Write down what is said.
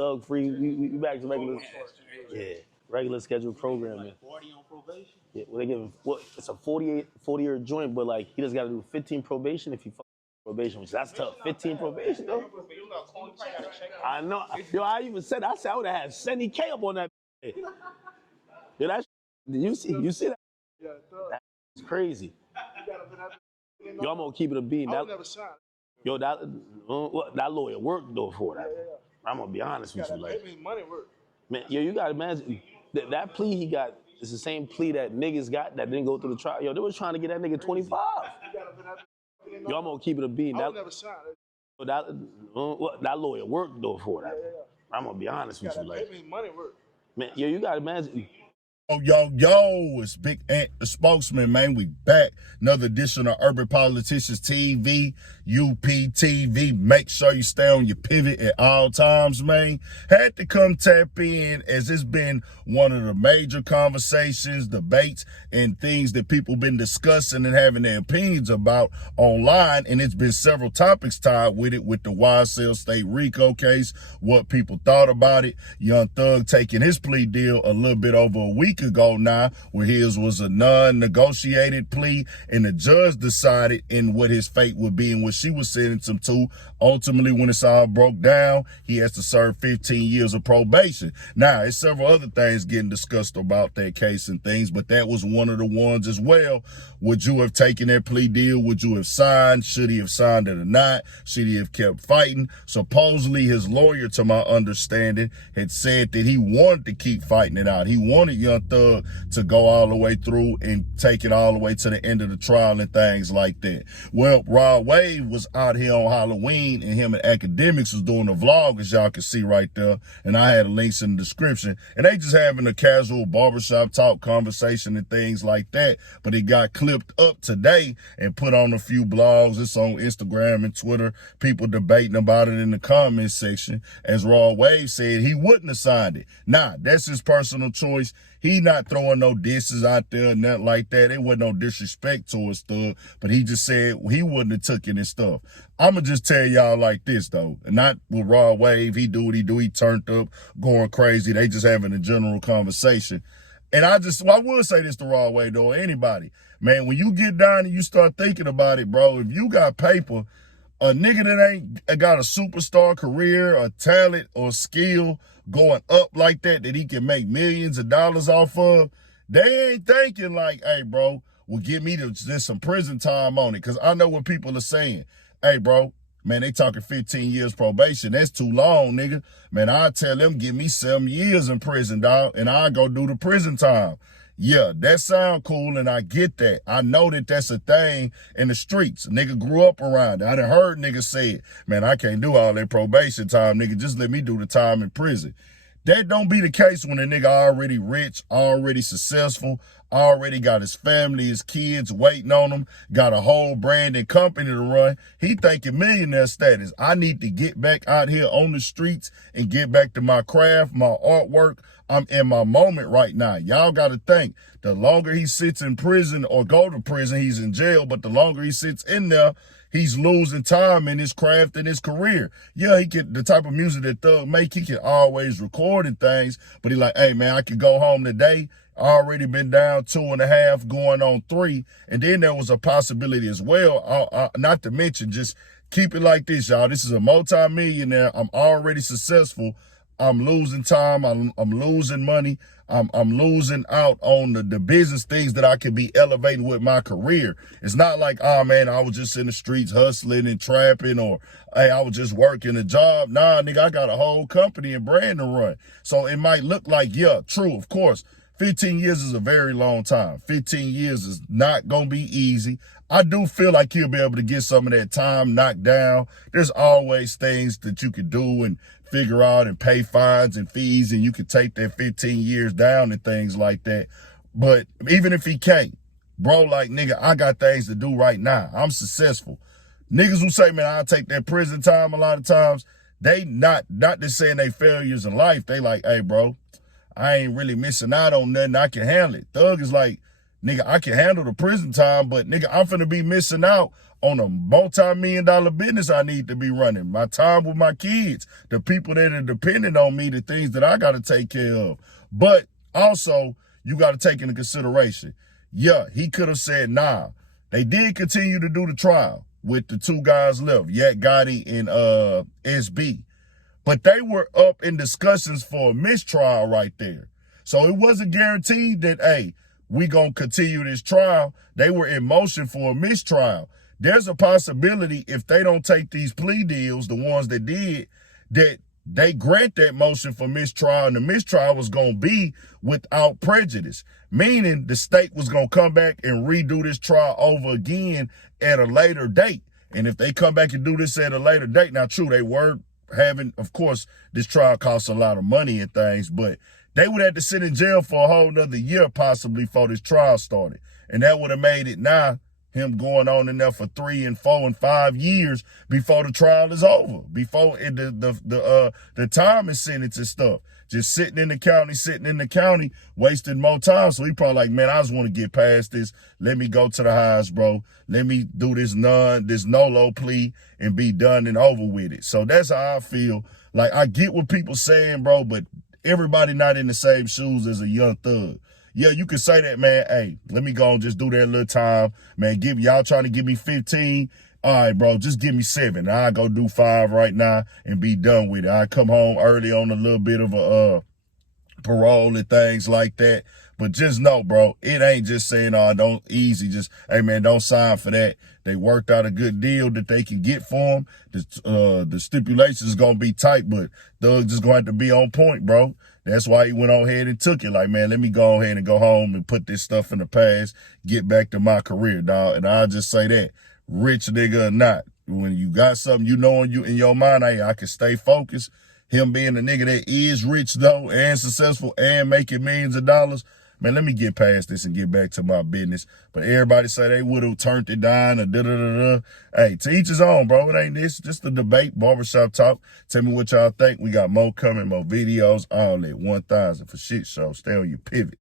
Thug free. We back to regular. Yeah, regular scheduled programming. 40 on probation? Yeah, well, they give him what? It's a 40-year joint, but like he just got to do 15 probation if he probation, which that's tough. 15 probation though. I know. Yo, I even said I would have had 70K up on that. Yo, that. You see that? That's crazy. Yo, I'm gonna keep it a bean. Yo, that lawyer worked though for that. I'm gonna be honest with you, like, man, yo, you gotta imagine that plea he got is the same plea that niggas got that didn't go through the trial. Yo, they was trying to get that nigga 25. Yo, I'm gonna keep it a bean. That lawyer worked though for that. I'm gonna be honest with you, like, man, yo, you gotta imagine. Yo, it's Big Ant, the spokesman, man. We back. Another edition of Urban Politicians TV, UPTV. Make sure you stay on your pivot at all times, man. Had to come tap in as it's been one of the major conversations, debates, and things that people been discussing and having their opinions about online. And it's been several topics tied with it, with the YSL State RICO case, what people thought about it. Young Thug taking his plea deal a little bit over a week ago now, where his was a non-negotiated plea, and the judge decided in what his fate would be and what she was sentenced him to. Ultimately, when it's all broke down, he has to serve 15 years of probation. Now, there's several other things getting discussed about that case and things, but that was one of the ones as well. Would you have taken that plea deal? Would you have signed? Should he have signed it or not? Should he have kept fighting? Supposedly, his lawyer, to my understanding, had said that he wanted to keep fighting it out. He wanted Young Thug to go all the way through and take it all the way to the end of the trial and things like that. Well, Rod Wave was out here on Halloween, and him and Academics was doing a vlog, as y'all can see right there, and I had links in the description, and they just having a casual barbershop talk conversation and things like that, but it got clipped up today and put on a few blogs. It's on Instagram and Twitter, people debating about it in the comment section, as Rod Wave said he wouldn't have signed it. Nah, that's his personal choice. He not throwing no disses out there, nothing like that. It wasn't no disrespect towards Thug, but he just said he wouldn't have took it and stuff. I'ma just tell y'all like this though, and not with Rod Wave. He do what he do. He turned up, going crazy. They just having a general conversation. And I would say this to Rod Wave though, anybody. Man, when you get down and you start thinking about it, bro, if you got paper, a nigga that ain't got a superstar career or talent or skill going up like that he can make millions of dollars off of, they ain't thinking like, hey, bro, well, give me just some prison time on it. Because I know what people are saying. Hey, bro, man, they talking 15 years probation. That's too long, nigga. Man, I tell them, give me 7 years in prison, dog, and I go do the prison time. Yeah, that sound cool, and I get that. I know that that's a thing in the streets. Nigga grew up around it. I done heard niggas say it. Man, I can't do all that probation time, nigga. Just let me do the time in prison. That don't be the case when a nigga already rich, already successful, already got his family, his kids waiting on him, got a whole brand and company to run. He thinking millionaire status. I need to get back out here on the streets and get back to my craft, my artwork. I'm in my moment right now. Y'all got to think, the longer he sits in prison or go to prison, he's in jail, but the longer he sits in there, he's losing time in his craft and his career. Yeah, he can, the type of music that Thug make, he can always record and things, but he like, hey man, I can go home today. Already been down 2.5, going on 3. And then there was a possibility as well, not to mention, just keep it like this, y'all. This is a multi-millionaire. I'm already successful. I'm losing time. I'm losing money. I'm losing out on the business things that I could be elevating with my career. It's not like, oh man, I was just in the streets hustling and trapping, or hey, I was just working a job. Nah, nigga, I got a whole company and brand to run. So it might look like, yeah, true, of course. 15 years is a very long time. 15 years is not going to be easy. I do feel like you'll be able to get some of that time knocked down. There's always things that you could do and figure out and pay fines and fees, and you could take that 15 years down and things like that. But even if he can't, bro, like, nigga, I got things to do right now. I'm successful. Niggas who say, man, I'll take that prison time a lot of times, they not just saying they failures in life. They like, hey, bro, I ain't really missing out on nothing. I can handle it. Thug is like, nigga, I can handle the prison time, but nigga, I'm finna be missing out on a multi-million-dollar business I need to be running. My time with my kids, the people that are dependent on me, the things that I got to take care of. But also, you got to take into consideration, yeah, he could have said, nah. They did continue to do the trial with the two guys left, Yak Gotti and SB. But they were up in discussions for a mistrial right there. So it wasn't guaranteed that, hey, we going to continue this trial. They were in motion for a mistrial. There's a possibility if they don't take these plea deals, the ones that did, that they grant that motion for mistrial, and the mistrial was going to be without prejudice, meaning the state was going to come back and redo this trial over again at a later date. And if they come back and do this at a later date, now true, they were having, of course, this trial costs a lot of money and things, but they would have to sit in jail for a whole nother year possibly before this trial started. And that would have made it now him going on in there for 3 and 4 and 5 years before the trial is over, before the time is sentenced and stuff. Just sitting in the county, wasting more time. So he probably like, man, I just want to get past this. Let me go to the highest, bro. Let me do this no-low plea and be done and over with it. So that's how I feel. Like, I get what people saying, bro, but everybody not in the same shoes as a young thug. Yeah, you can say that, man. Hey, let me go and just do that little time. Man, y'all trying to give me 15. All right, bro, just give me 7. I'll go do 5 right now and be done with it. I come home early on a little bit of a parole and things like that. But just know, bro, it ain't just saying, oh, don't easy. Just, hey, man, don't sign for that. They worked out a good deal that they can get for him. The stipulations is going to be tight, but Thug just going to have to be on point, bro. That's why he went on ahead and took it. Like, man, let me go ahead and go home and put this stuff in the past, get back to my career, dog. And I'll just say that, rich nigga or not, when you got something you know in your mind, hey, I can stay focused. Him being a nigga that is rich, though, and successful and making millions of dollars, man, let me get past this and get back to my business. But everybody say they would have turned it down or da-da-da-da. Hey, to each his own, bro. It ain't this. Just a debate, barbershop talk. Tell me what y'all think. We got more coming, more videos, all at 1,000 for shit show. Stay on your pivot.